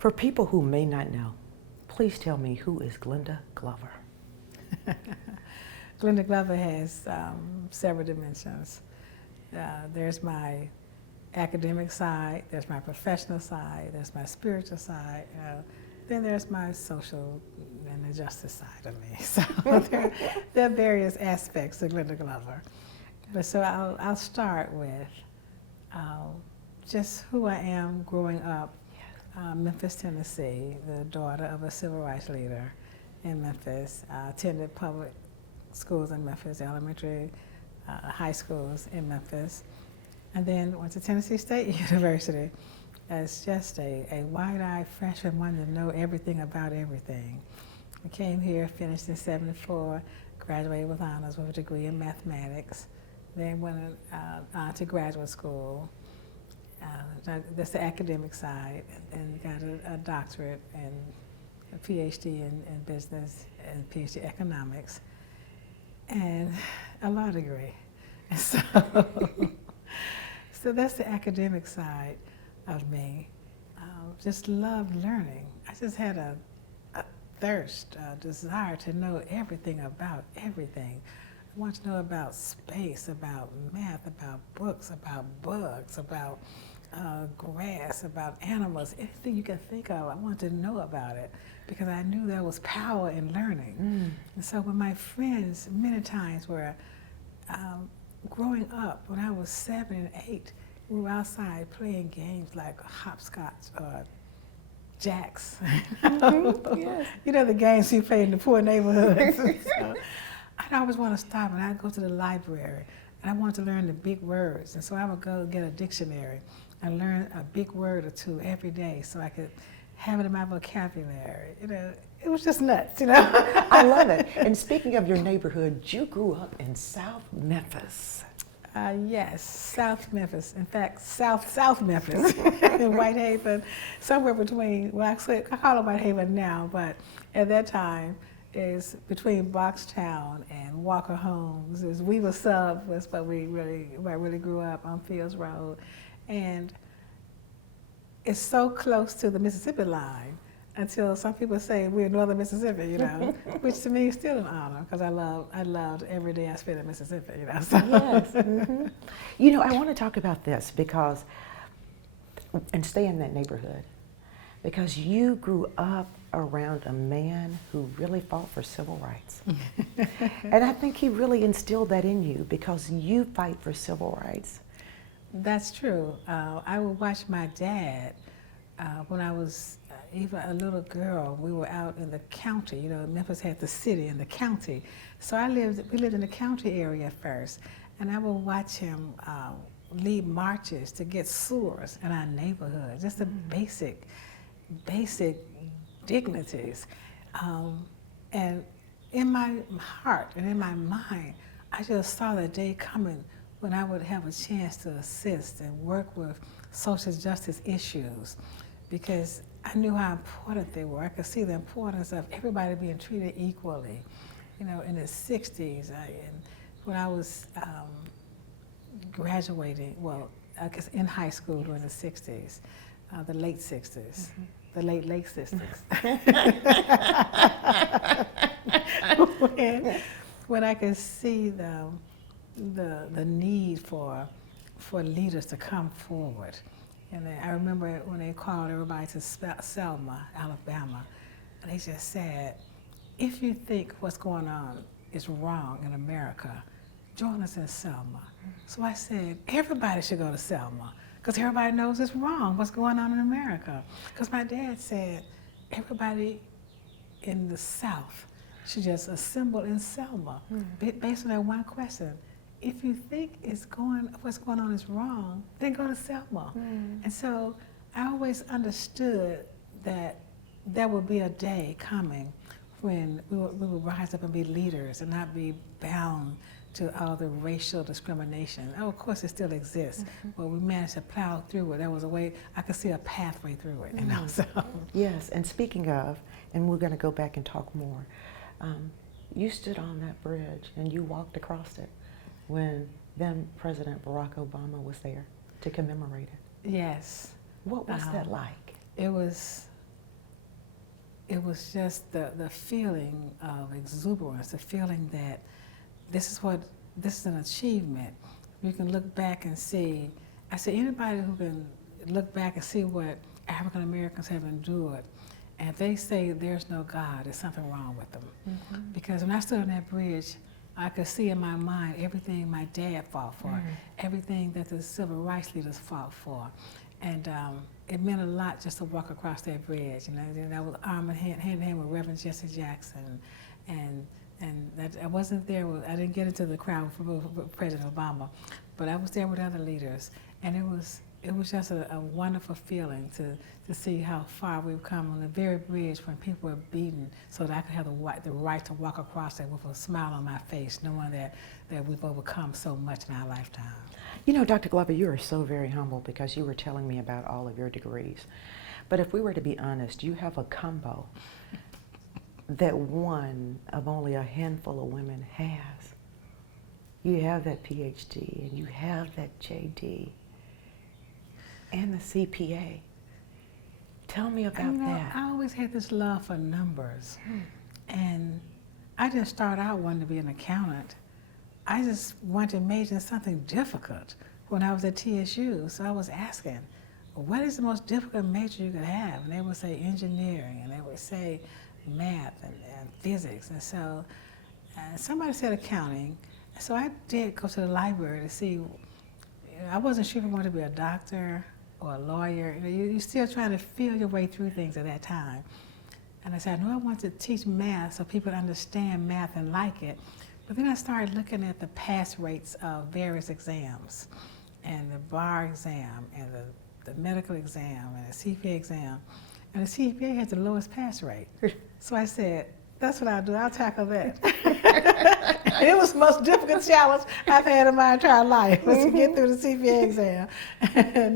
For people who may not know, please tell me, who is Glenda Glover? Glenda Glover has several dimensions. There's my academic side, there's my professional side, there's my spiritual side, then there's my social and the justice side of me. So there are various aspects of Glenda Glover. But so I'll start with just who I am growing up. Memphis, Tennessee, the daughter of a civil rights leader in Memphis. Attended public schools in Memphis, elementary, high schools in Memphis, and then went to Tennessee State University as just a wide-eyed freshman wanting to know everything about everything. I came here, finished in '74, graduated with honors with a degree in mathematics, then went on to graduate school. That's the academic side, and got a doctorate and a Ph.D. in business and Ph.D. economics, and a law degree. And so that's the academic side of me. Just loved learning. I just had a thirst, a desire to know everything about everything. I want to know about space, about math, about books, about bugs, about grass, about animals, anything you can think of. I wanted to know about it because I knew there was power in learning. And so when my friends many times were growing up, when I was 7 and 8, we were outside playing games like hopscotch or jacks. Yes. You know, the games you play in the poor neighborhoods. So I'd always want to stop and I'd go to the library and I wanted to learn the big words. And so I would go get a dictionary and learn a big word or two every day so I could have it in my vocabulary. You know, it was just nuts, you know. I love it. And speaking of your neighborhood, you grew up in South Memphis. Yes, South Memphis. In fact, South Memphis in Whitehaven, somewhere between, well, I call it Whitehaven now, but at that time, is between Boxtown and Walker Homes. We were sub, was where I really grew up on Fields Road. And it's so close to the Mississippi line until some people say we're northern Mississippi, you know, which to me is still an honor because I loved every day I spent in Mississippi, you know. So. Yes. Mm-hmm. You know, I want to talk about this because, and stay in that neighborhood, because you grew up around a man who really fought for civil rights. And I think he really instilled that in you because you fight for civil rights. That's true. I would watch my dad when I was even a little girl. We were out in the county. You know, Memphis had the city and the county. So we lived in the county area first. And I would watch him lead marches to get sewers in our neighborhood, just the basic dignities. And in my heart and in my mind, I just saw the day coming when I would have a chance to assist and work with social justice issues because I knew how important they were. I could see the importance of everybody being treated equally. You know, in the 60s, when I was graduating, well, I guess in high school during the 60s, the late 60s, the late 60s. when I could see the need for leaders to come forward. And I remember when they called everybody to Selma, Alabama, and they just said, if you think what's going on is wrong in America, join us in Selma. So I said, everybody should go to Selma, because everybody knows it's wrong what's going on in America. Because my dad said, everybody in the South should just assemble in Selma, based on that one question. If you think what's going on is wrong, then go to Selma. And so I always understood that there would be a day coming when we would rise up and be leaders and not be bound to all the racial discrimination. Oh, of course it still exists, but we managed to plow through it. There was a way, I could see a pathway through it, you know, so. Yes, and speaking of, and we're gonna go back and talk more, you stood on that bridge and you walked across it when then President Barack Obama was there to commemorate it. Yes. What was that like? It was it was just the feeling of exuberance, the feeling that this is an achievement. You can look back and see, I said, anybody who can look back and see what African Americans have endured, and if they say there's no God, there's something wrong with them. Mm-hmm. Because when I stood on that bridge, I could see in my mind everything my dad fought for, everything that the civil rights leaders fought for. And it meant a lot just to walk across that bridge. And I was arm in hand with Reverend Jesse Jackson. And that I wasn't there, I didn't get into the crowd for President Obama, but I was there with other leaders. And it was just a wonderful feeling to see how far we've come on the very bridge when people were beaten, so that I could have the right to walk across it with a smile on my face, knowing that we've overcome so much in our lifetime. You know, Dr. Glover, you are so very humble because you were telling me about all of your degrees. But if we were to be honest, you have a combo that one of only a handful of women has. You have that Ph.D. and you have that J.D. and the CPA. Tell me about that. I always had this love for numbers. And I didn't start out wanting to be an accountant. I just wanted to major in something difficult when I was at TSU. So I was asking, what is the most difficult major you could have? And they would say engineering, and they would say math and physics. And so somebody said accounting. So I did go to the library to see. I wasn't sure if I wanted to be a doctor or a lawyer. You're still trying to feel your way through things at that time. And I said, I know I want to teach math so people understand math and like it. But then I started looking at the pass rates of various exams, and the bar exam, and the medical exam, and the CPA exam. And the CPA has the lowest pass rate. So I said, that's what I'll do, I'll tackle that. And it was the most difficult challenge I've had in my entire life, was to get through the CPA exam.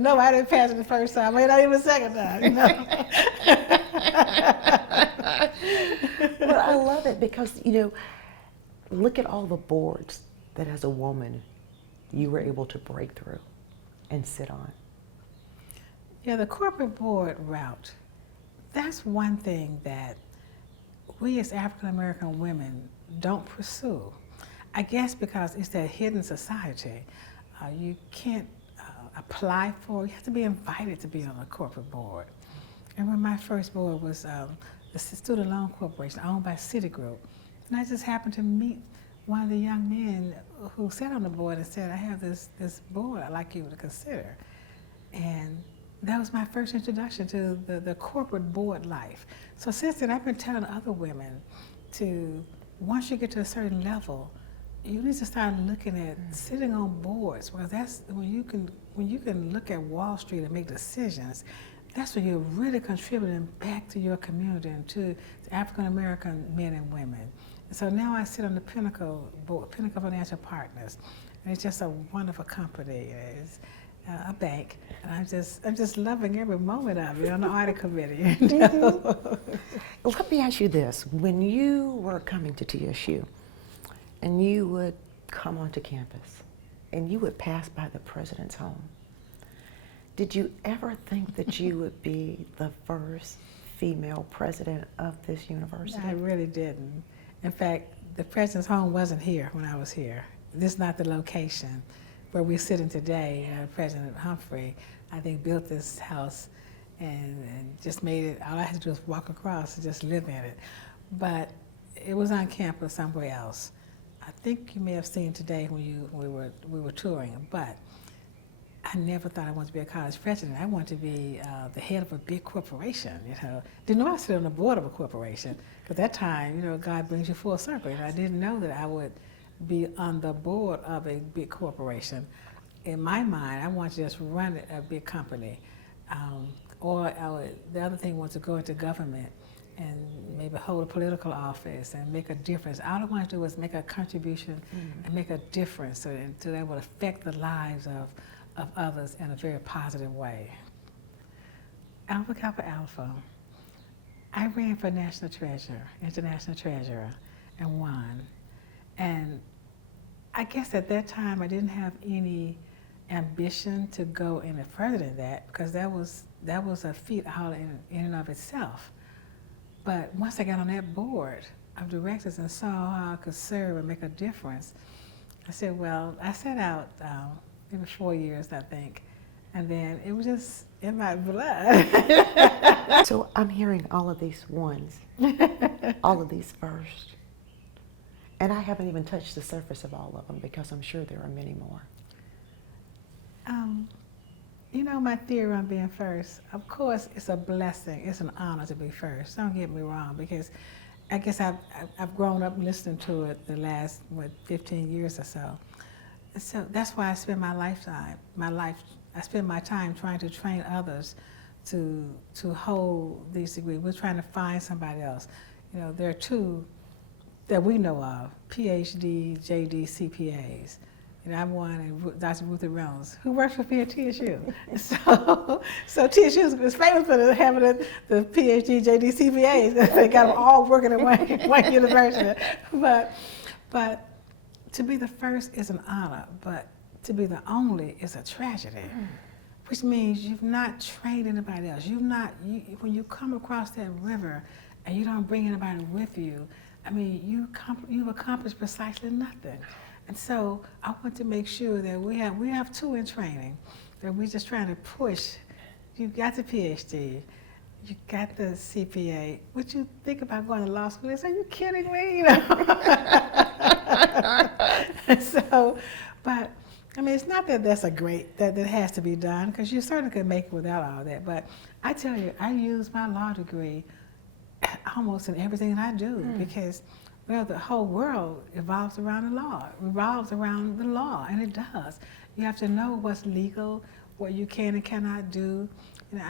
No, I didn't pass it the first time, maybe not even the second time, you know. Well, I love it because, you know, look at all the boards that as a woman you were able to break through and sit on. Yeah, the corporate board route, that's one thing that we as African American women don't pursue. I guess because it's that hidden society. You can't apply for, you have to be invited to be on a corporate board. And when my first board was the Student Loan Corporation, owned by Citigroup, and I just happened to meet one of the young men who sat on the board and said, I have this board I'd like you to consider. And that was my first introduction to the corporate board life. So since then, I've been telling other women to, once you get to a certain level, you need to start looking at sitting on boards, because that's when you can look at Wall Street and make decisions. That's when you're really contributing back to your community and to African American men and women. And so now I sit on the Pinnacle board, Pinnacle Financial Partners, and it's just a wonderful company. It's a bank, and I'm just loving every moment of it on the audit committee. You know? Let me ask you this: when you were coming to TSU, and you would come onto campus, and you would pass by the president's home, did you ever think that you would be the first female president of this university? I really didn't. In fact, the president's home wasn't here when I was here. This is not the location where we're sitting today. President Humphrey, I think, built this house and just made it, all I had to do was walk across and just live in it. But it was on campus somewhere else. I think you may have seen today when we were touring, but I never thought I wanted to be a college president. I wanted to be the head of a big corporation, you know. Didn't know I sit on the board of a corporation, because that time, you know, God brings you full circle. You know, I didn't know that I would be on the board of a big corporation. In my mind, I wanted to just run a big company. The other thing was to go into government and maybe hold a political office and make a difference. All I wanted to do was make a contribution and make a difference so that would affect the lives of others in a very positive way. Alpha Kappa Alpha. I ran for national treasurer, international treasurer, and won. And I guess at that time I didn't have any ambition to go any further than that, because that was a feat all in and of itself. But once I got on that board of directors and saw how I could serve and make a difference, I said, well, I set out maybe 4 years, I think, and then it was just in my blood. So I'm hearing all of these ones, all of these first, and I haven't even touched the surface of all of them because I'm sure there are many more. You know, my theory on being first, of course, it's a blessing. It's an honor to be first. Don't get me wrong, because I guess I've grown up listening to it the last, 15 years or so. So that's why I spend I spend my time trying to train others to hold these degrees. We're trying to find somebody else. You know, there are two that we know of, Ph.D, J.D, CPAs. You know, I'm one, and Dr. Ruthie Reynolds, who works for me at TSU. So TSU is famous for having the Ph.D, J.D, CPAs. They got them all working at one university. But to be the first is an honor, but to be the only is a tragedy, which means you've not trained anybody else. When you come across that river and you don't bring anybody with you, I mean, you've accomplished precisely nothing. And so I want to make sure that we have two in training, that we're just trying to push. You got the PhD, you got the CPA. Would you think about going to law school? They say, are you kidding me? You know? So, but I mean, it's not that that has to be done, because you certainly could make it without all that. But I tell you, I use my law degree almost in everything that I do, because well, the whole world revolves around the law, and it does. You have to know what's legal, what you can and cannot do. You know,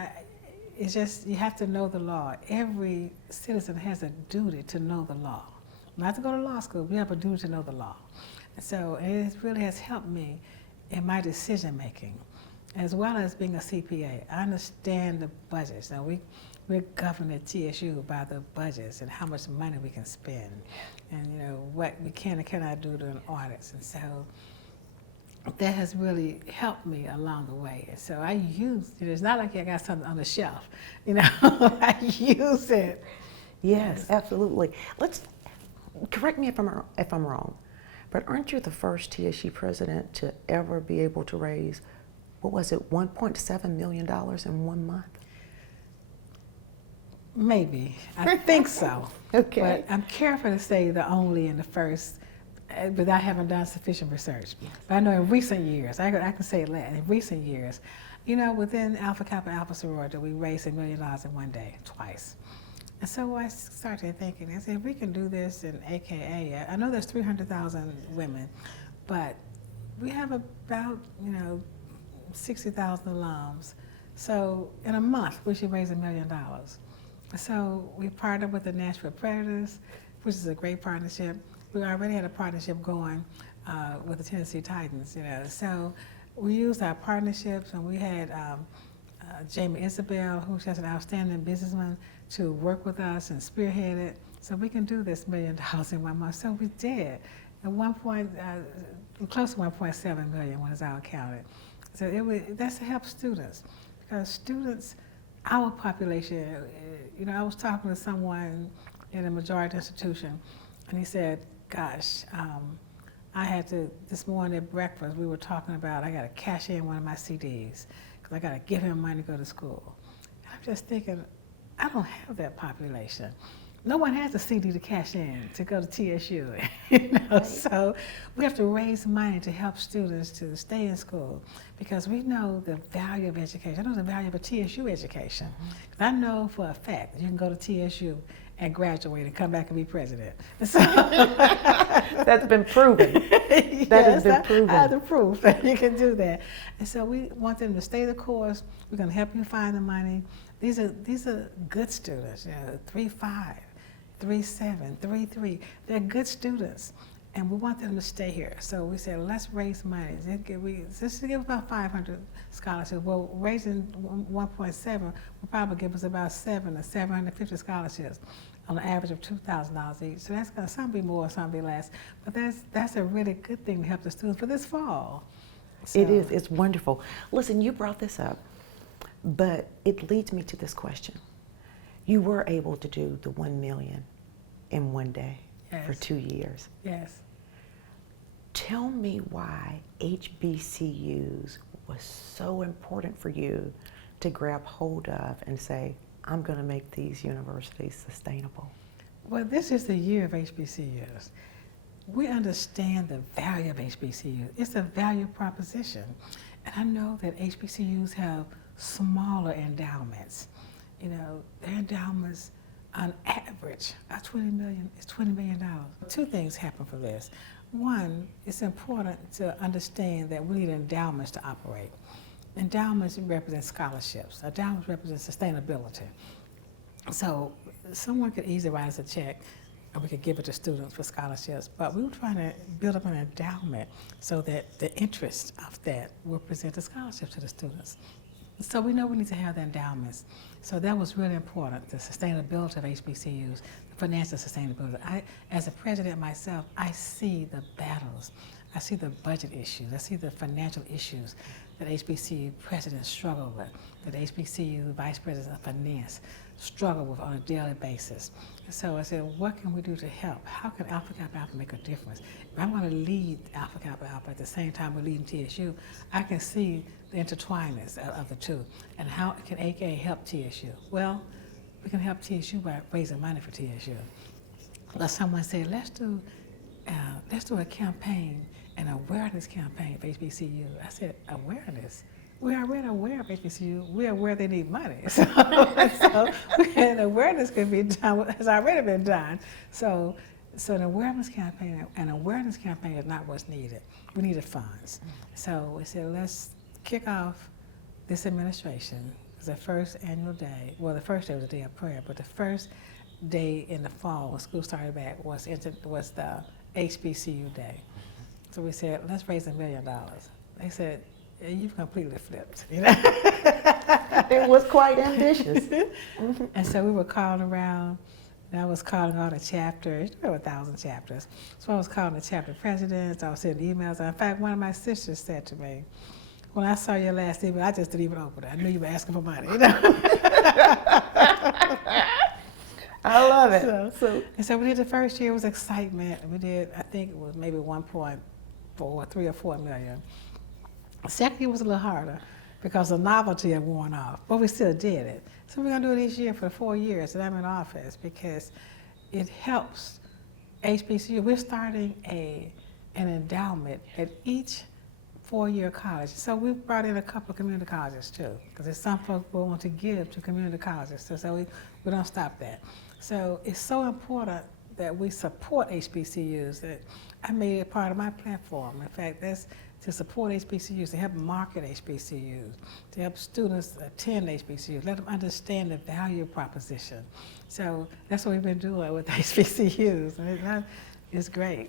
it's just, you have to know the law. Every citizen has a duty to know the law. Not to go to law school, we have a duty to know the law. And so it really has helped me in my decision making, as well as being a CPA. I understand the budgets. Now we're governed at TSU by the budgets and how much money we can spend, and you know what we can and cannot do during audits. And so that has really helped me along the way. And so I use it. It's not like I got something on the shelf, you know. I use it. Yes, absolutely. Correct me if I'm wrong, but aren't you the first TSU president to ever be able to raise, what was it, $1.7 million in 1 month? Maybe. I think so. Okay. But I'm careful to say the only and the first, but I haven't done sufficient research. But I know in recent years, I can say that, in recent years, you know, within Alpha Kappa Alpha Sorority, we raised $1 million in one day, twice. And so I started thinking, I said, if we can do this in AKA, I know there's 300,000 women, but we have about, 60,000 alums. So in a month, we should raise $1 million. So we partnered with the Nashville Predators, which is a great partnership. We already had a partnership going with the Tennessee Titans, So we used our partnerships, and we had Jamie Isabel, who's just an outstanding businessman, to work with us and spearhead it. So we can do this $1 million in 1 month. So we did. At one point, close to 1.7 million when it's all counted. So that's to help students, because students, our population, I was talking to someone in a majority institution, and he said, gosh, I had to, this morning at breakfast, we were talking about, I got to cash in one of my CDs, because I got to give him money to go to school. And I'm just thinking, I don't have that population. No one has a CD to cash in to go to TSU, Right. So we have to raise money to help students to stay in school, because we know the value of education. I know the value of a TSU education. Mm-hmm. I know for a fact that you can go to TSU and graduate and come back and be president. So that's been proven. Yes, that has been proven. I have the proof that you can do that. And so we want them to stay the course. We're going to help you find the money. These are good students, 3.5. 3.7, 3.3. They're good students, and we want them to stay here. So we said, let's raise money. Let's give about 500 scholarships. Well, raising 1.7 will probably give us about 750 scholarships on an average of $2,000 each. So that's going to, some be more, some be less. But that's a really good thing to help the students for this fall. So. It is. It's wonderful. Listen, you brought this up, but it leads me to this question. You were able to do the 1 million in one day Yes. for 2 years. Yes. Tell me why HBCUs was so important for you to grab hold of and say, I'm going to make these universities sustainable. Well, this is the year of HBCUs. We understand the value of HBCUs. It's a value proposition. And I know that HBCUs have smaller endowments. You know, their endowments on average are $20 million. Two things happen for this. One, it's important to understand that we need endowments to operate. Endowments represent scholarships. Endowments represent sustainability. So someone could easily write us a check, and we could give it to students for scholarships, but we were trying to build up an endowment so that the interest of that will present the scholarship to the students. So we know we need to have the endowments. So that was really important, the sustainability of HBCUs, the financial sustainability. As a president myself, I see the battles. I see the budget issues. I see the financial issues that HBCU presidents struggle with, that HBCU vice presidents of finance struggle with on a daily basis. So I said, what can we do to help? How can Alpha Kappa Alpha make a difference? If I want to lead Alpha Kappa Alpha at the same time we're leading TSU, I can see the intertwinedness of the two. And how can AK help TSU? Well, we can help TSU by raising money for TSU. Like someone said, let's do a campaign, an awareness campaign for HBCU. I said, awareness? We are already aware of HBCU. We are aware they need money. So an awareness can be done, has already been done. So an awareness campaign is not what's needed. We needed funds. So we said, let's kick off this administration. It was the first annual day. Well, the first day was a day of prayer, but the first day in the fall when school started back was the HBCU day. So we said, let's raise $1 million. They said, you've completely flipped. You know? It was quite ambitious. And so we were calling around, and I was calling all the chapters. There were 1,000 chapters. So I was calling the chapter presidents, I was sending emails. In fact, one of my sisters said to me, when I saw your last email, I just didn't even open it. I knew you were asking for money. You know? I love it. So we did the first year, it was excitement. We did, I think it was maybe 1.4, 3 or 4 million. The second year was a little harder because the novelty had worn off, but we still did it. So we're gonna do it each year for 4 years that I'm in office because it helps HBCU. We're starting an endowment at each 4-year college. So we've brought in a couple of community colleges too, because there's some folks who want to give to community colleges. So we don't stop that. So it's so important that we support HBCUs that I made it part of my platform. In fact, that's to support HBCUs, to help market HBCUs, to help students attend HBCUs, let them understand the value proposition. So that's what we've been doing with HBCUs, and it's great.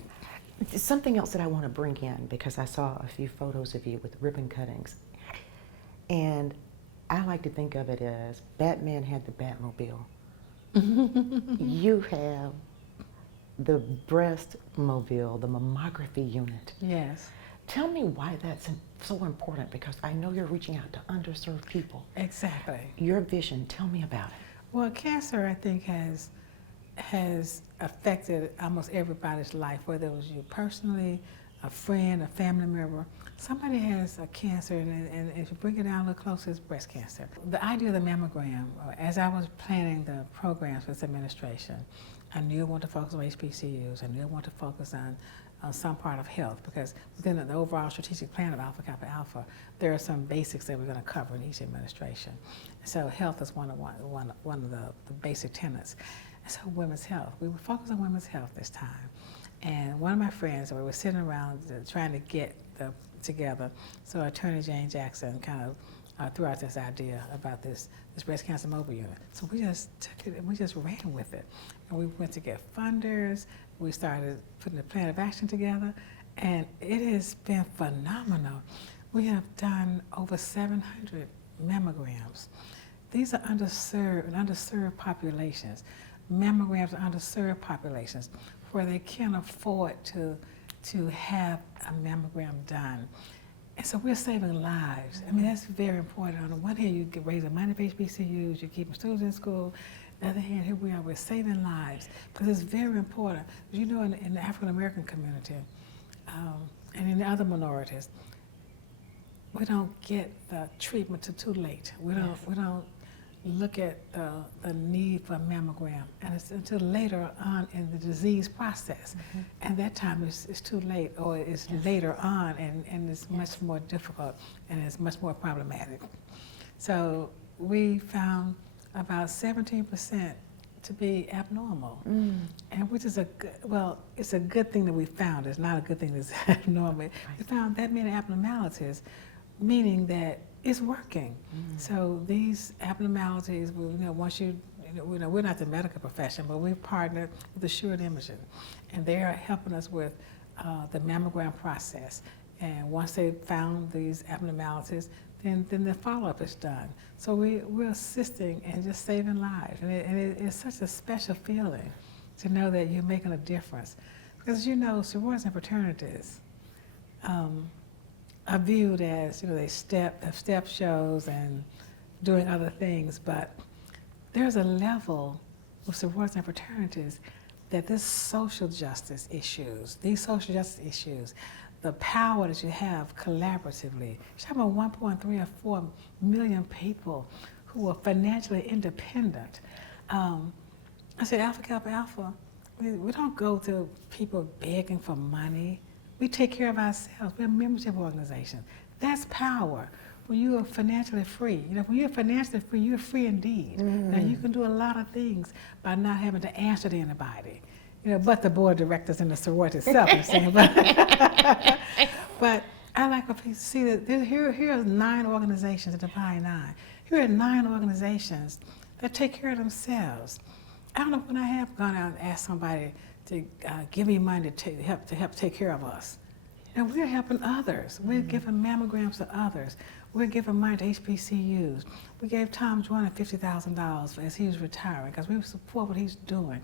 Something else that I want to bring in, because I saw a few photos of you with ribbon cuttings, and I like to think of it as Batman had the Batmobile. You have the breast mobile, the mammography unit. Yes. Tell me why that's so important, because I know you're reaching out to underserved people. Exactly. Your vision, tell me about it. Well, cancer, I think, has affected almost everybody's life, whether it was you personally, a friend, a family member. Somebody has a cancer, and if you bring it down a little closer, it's breast cancer. The idea of the mammogram, as I was planning the programs for this administration, I knew I wanted to focus on HBCUs. I knew I wanted to focus on some part of health, because within the overall strategic plan of Alpha Kappa Alpha, there are some basics that we're going to cover in each administration. So health is one of the basic tenets. And so women's health, we were focused on women's health this time. And one of my friends, we were sitting around trying to get together, so Attorney Jane Jackson kind of threw out this idea about this breast cancer mobile unit. So we just took it and we just ran with it. And we went to get funders, we started putting a plan of action together, and it has been phenomenal. We have done over 700 mammograms. These are underserved populations. Mammograms are underserved populations where they can't afford to have a mammogram done. And so we're saving lives. I mean, that's very important. On the one hand, you get raising money for HBCUs, you're keeping students in school, the other hand, here we are, we're saving lives, because it's very important. You know, in the African American community and in the other minorities, we don't get the treatment till too late. We don't look at the need for a mammogram, and it's until later on in the disease process. And that time is too late, or it's later on, and it's much more difficult, and it's much more problematic. So we found about 17% to be abnormal, and which is it's a good thing that we found. It's not a good thing that's abnormal. Right. We found that many abnormalities, meaning that it's working. So these abnormalities, once we're not the medical profession, but we've partnered with Assured Imaging, and they are helping us with the mammogram process. And once they've found these abnormalities, then the follow-up is done. So we're assisting and just saving lives. And it's such a special feeling to know that you're making a difference. Because sororities and fraternities are viewed as, they have step shows and doing other things, but there's a level with sororities and fraternities that these social justice issues, the power that you have collaboratively. You're talking about 1.3 or 4 million people who are financially independent. I said, Alpha Kappa Alpha, we don't go to people begging for money. We take care of ourselves. We're a membership organization. That's power. When you are financially free, when you're financially free, you're free indeed. Now you can do a lot of things by not having to answer to anybody. But the board of directors and the sorority itself, I'm saying. But I like when people see that here are 9 organizations at the Pi 9. Here are 9 organizations that take care of themselves. I don't know when I have gone out and asked somebody to give me money to help take care of us. And we're helping others. We're giving mammograms to others. We're giving money to HBCUs. We gave Tom Joyner $50,000 as he was retiring, because we support what he's doing.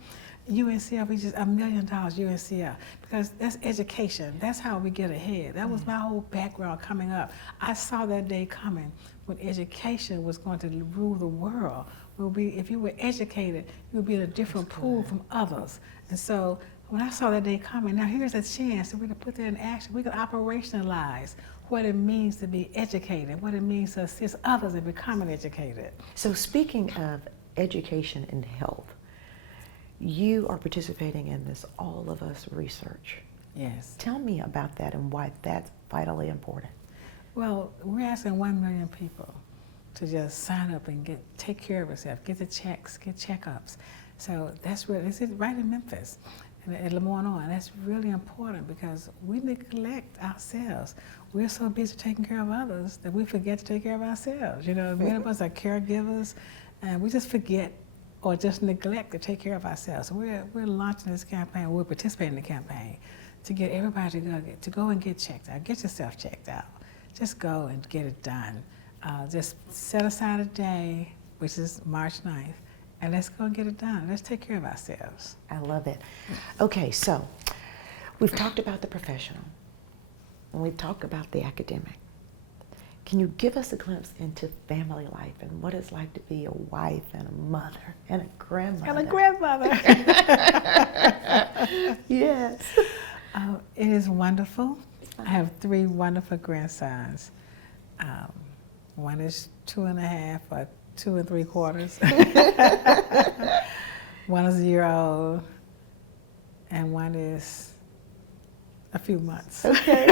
UNCF, we just $1 million UNCF, because that's education. That's how we get ahead. That was my whole background coming up. I saw that day coming when education was going to rule the world. If you were educated, you would be in a different pool from others. And so when I saw that day coming, now here's a chance that we can put that in action. We can operationalize what it means to be educated, what it means to assist others in becoming educated. So speaking of education and health, you are participating in this All of Us research. Yes. Tell me about that and why that's vitally important. Well, we're asking 1 million people to just sign up and take care of yourself, get the checks, get checkups. So that's really, it's right in Memphis and at Lemoyne. That's really important because we neglect ourselves. We're so busy taking care of others that we forget to take care of ourselves. Many of us are caregivers, and we just forget or just neglect to take care of ourselves. So we're launching this campaign, we're participating in the campaign to get everybody to go and get checked out. Get yourself checked out. Just go and get it done. Just set aside a day, which is March 9th, and let's go and get it done. Let's take care of ourselves. I love it. Okay, so we've talked about the professional, and we've talked about the academic. Can you give us a glimpse into family life and what it's like to be a wife and a mother and a grandmother? And a grandmother. Yes. It is wonderful. I have 3 wonderful grandsons. One is 2.5 or 2 3/4. One is a year old, and one is a few months. Okay.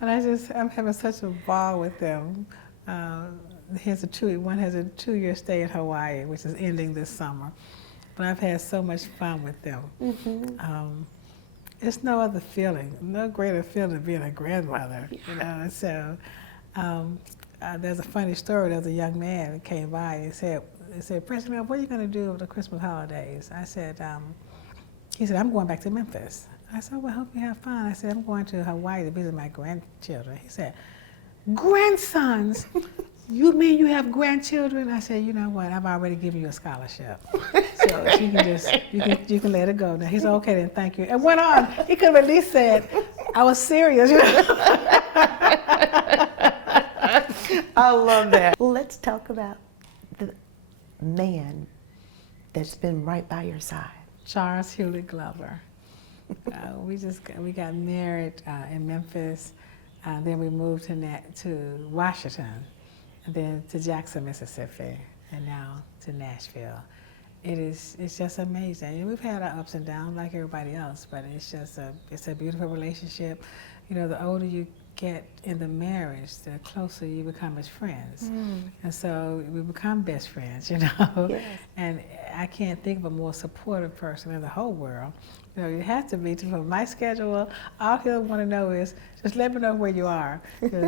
And I'm having such a ball with them. One has a 2-year stay in Hawaii, which is ending this summer. But I've had so much fun with them. It's no other feeling, no greater feeling than being a grandmother. So there's a funny story. There was a young man that came by and said, President, what are you going to do over the Christmas holidays? I said, he said, I'm going back to Memphis. I said, well, I hope you have fun. I said, I'm going to Hawaii to visit my grandchildren. He said, grandsons? You mean you have grandchildren? I said, you know what, I've already given you a scholarship. So you can let it go. Now, he said, okay, then thank you. And went on. He could have at least said, I was serious. I love that. Let's talk about man that's been right by your side? Charles Hewlett Glover. We got married in Memphis, then we moved to Washington, and then to Jackson, Mississippi, and now to Nashville. It's just amazing. And we've had our ups and downs like everybody else, but it's a beautiful relationship. You know, the older you get in the marriage, the closer you become as friends. And so we become best friends, you know. Yes. And I can't think of a more supportive person in the whole world. You know, you have to be. For my schedule, all he'll want to know is, just let me know where you are.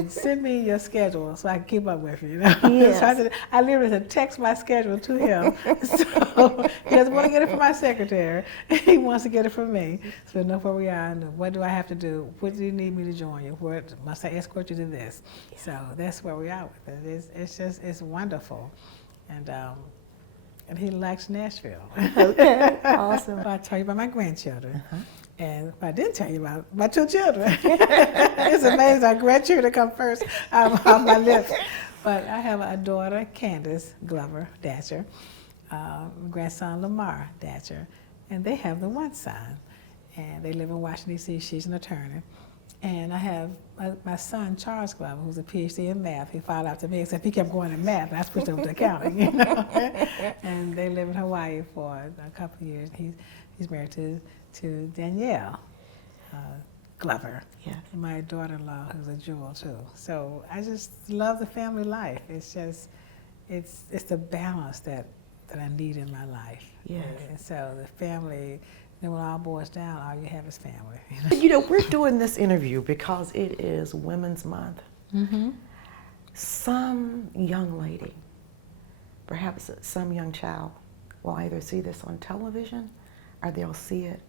Send me your schedule so I can keep up with you, you know. Yes. So I literally had to text my schedule to him. So he doesn't want to get it from my secretary. He wants to get it from me. So know where we are and what do I have to do? What do you need me to join you? What must I escort you to this? Yeah. So that's where we are with it. It's wonderful. And he likes Nashville. Okay, awesome. I'll tell you about my grandchildren. And I didn't tell you about my two children. It's amazing, our grandchildren come first on my lips. But I have a daughter, Candace Glover Datcher, grandson Lamar Datcher, and they have the one son. And they live in Washington, D.C. She's an attorney. And I have my son, Charles Glover, who's a Ph.D. in math. He filed out to me, except he kept going in math, and I switched over to accounting, you know. And they live in Hawaii for a couple of years. He's married to Danielle Glover, yes. my daughter-in-law, who's a jewel, too. So I just love the family life. It's just, it's the balance that I need in my life. Yes. And so the family, then when all boils down, all you have is family. You know, we're doing this interview because it is Women's Month. Some young lady, perhaps some young child, will either see this on television or they'll see it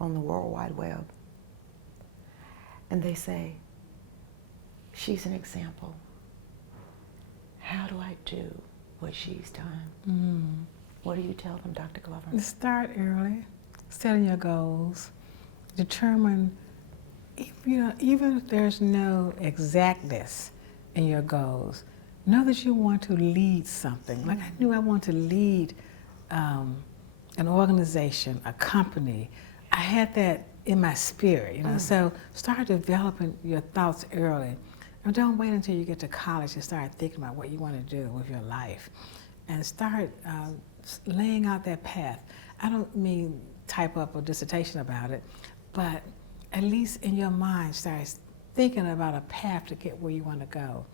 on the World Wide Web. And they say, she's an example. How do I do what she's done? What do you tell them, Dr. Glover? Start early. Setting your goals, determine, even if there's no exactness in your goals, know that you want to lead something. Like I knew I wanted to lead an organization, a company. I had that in my spirit, you know. So start developing your thoughts early. And don't wait until you get to college to start thinking about what you want to do with your life. And start laying out that path. I don't mean type up a dissertation about it, but at least in your mind start thinking about a path to get where you want to go.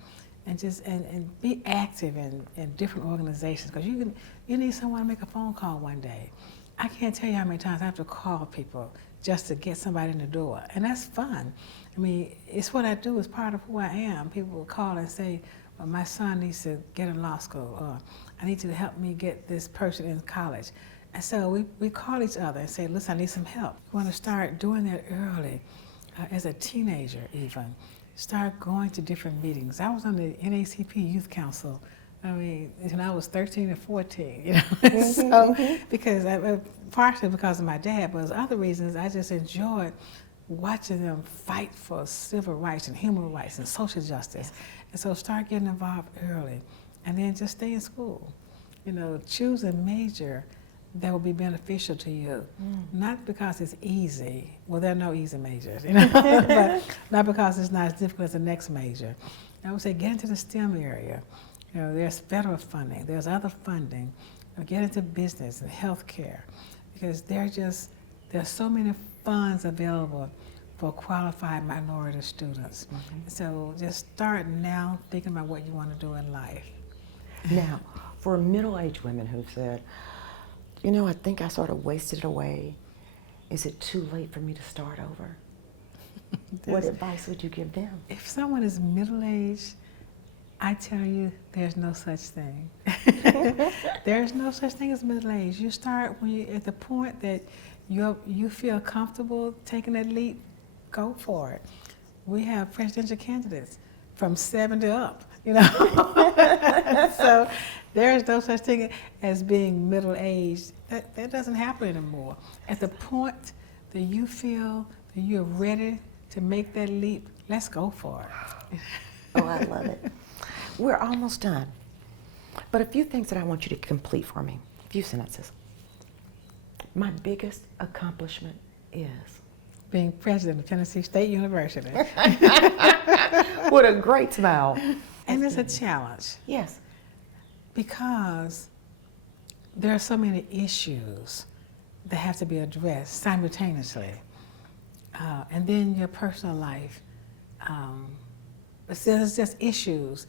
And just and be active in different organizations, because you need someone to make a phone call one day. I can't tell you how many times I have to call people just to get somebody in the door, and that's fun. I mean, it's what I do, it's part of who I am. People will call and say, well, my son needs to get in law school, or I need you to help me get this person in college. And so we call each other and say, listen, I need some help. You want to start doing that early, as a teenager even. Start going to different meetings. I was on the NACP Youth Council, I mean, when I was 13 and 14, you know. So, because partially because of my dad, but other reasons, I just enjoyed watching them fight for civil rights and human rights and social justice. And so start getting involved early, and then just stay in school. You know, choose a major that will be beneficial to you, not because it's easy. Well, there are no easy majors, you know, but not because it's not as difficult as the next major. I would say get into the STEM area. You know, there's federal funding, there's other funding. Get into business and healthcare, because there's so many funds available for qualified minority students. So just start now thinking about what you want to do in life. Now, for middle-aged women who've said, you know, I think I sort of wasted it away. Is it too late for me to start over? What advice would you give them? If someone is middle-aged, I tell you, there's no such thing. There's no such thing as middle-aged. You start when you're at the point that you feel comfortable taking that leap, go for it. We have presidential candidates from 70 up, you know. So there is no such thing as being middle-aged. That doesn't happen anymore. At the point that you feel that you're ready to make that leap, let's go for it. Oh, I love it. We're almost done. But a few things that I want you to complete for me, a few sentences. My biggest accomplishment is? Being president of Tennessee State University. What a great smile. And it's a challenge. Yes. Because there are so many issues that have to be addressed simultaneously. And then your personal life, there's just issues.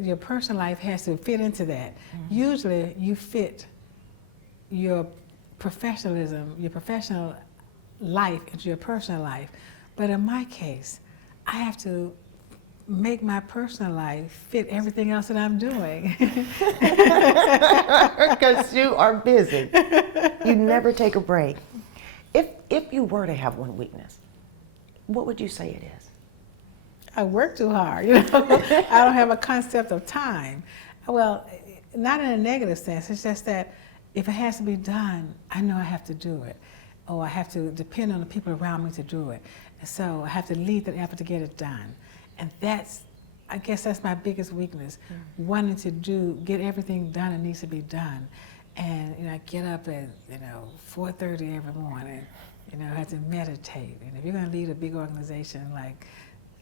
Your personal life has to fit into that. Mm-hmm. Usually you fit your professionalism, your professional life into your personal life. But in my case, I have to make my personal life fit everything else that I'm doing. Because you are busy. You never take a break. If you were to have one weakness, what would you say it is? I work too hard. You know? I don't have a concept of time. Well, not in a negative sense. It's just that if it has to be done, I know I have to do it. Or I have to depend on the people around me to do it. And so I have to lead the effort to get it done. And I guess that's my biggest weakness, wanting to get everything done that needs to be done. And I get up at 4:30 every morning. I have to meditate. And if you're going to lead a big organization like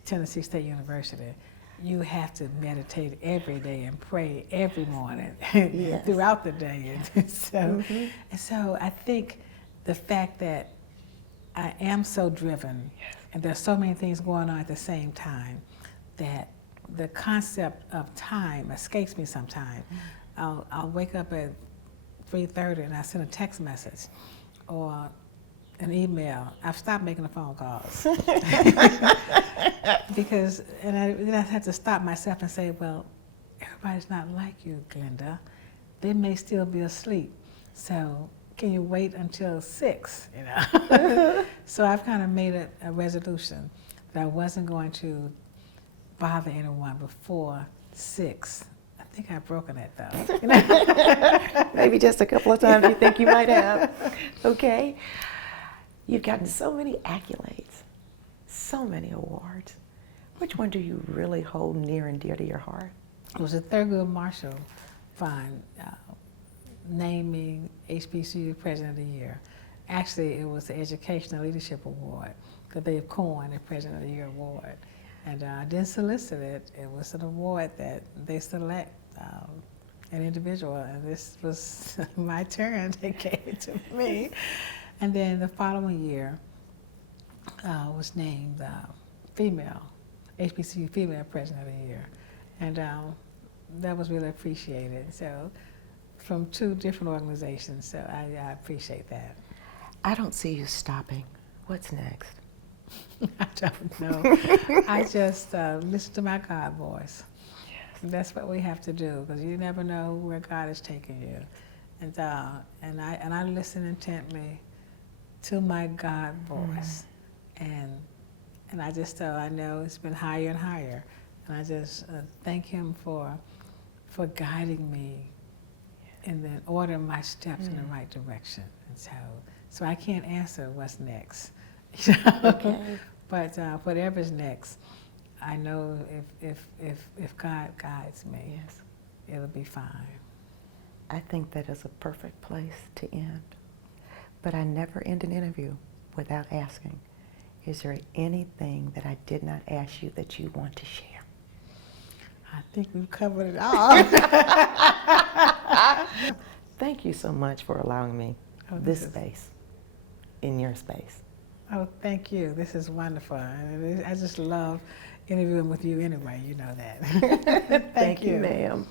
Tennessee State University, you have to meditate every day and pray every morning yes. throughout the day. And so I think the fact that I am so driven and there's so many things going on at the same time that the concept of time escapes me sometimes. I'll wake up at 3:30 and I send a text message or an email. I've stopped making the phone calls. Because, then I have to stop myself and say, well, everybody's not like you, Glenda. They may still be asleep. So can you wait until 6, So I've kind of made a resolution that I wasn't going to bother anyone before 6. I think I've broken it though. Maybe just a couple of times you think you might have. Okay. You've gotten so many accolades, so many awards. Which one do you really hold near and dear to your heart? It was the Thurgood Marshall Fund naming HBCU President of the Year. Actually, it was the Educational Leadership Award because they've coined the President of the Year award. And I didn't solicit it. It was an award that they select an individual, and this was my turn. They gave it to me. And then the following year was named HBCU Female President of the Year. And that was really appreciated. So from 2 different organizations, so I appreciate that. I don't see you stopping. What's next? I don't know. I just listen to my God voice. Yes. That's what we have to do, because you never know where God is taking you. And I listen intently to my God voice. And I just I know it's been higher and higher. And I just thank him for guiding me and then ordering my steps in the right direction. And so I can't answer what's next. Okay. But whatever's next, I know if God guides me, yes, it'll be fine. I think that is a perfect place to end. But I never end an interview without asking, is there anything that I did not ask you that you want to share? I think we've covered it all. Thank you so much for allowing me this space in your space. Oh, thank you. This is wonderful. I just love interviewing with you anyway. You know that. Thank you, ma'am.